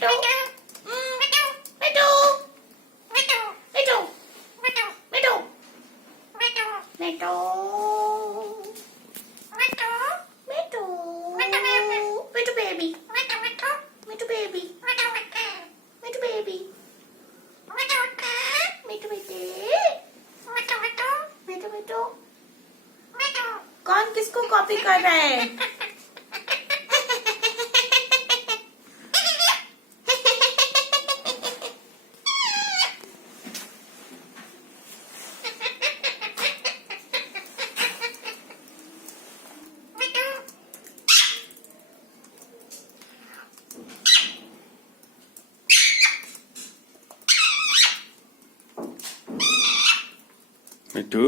मिठू मिठू मिठू मिठू मिठू मिठू मिठू मिठू मिठू baby मिठू baby मिठू baby मिठू बेटे मिठू मिठू कौन किसको copy कर रहा है? मिठू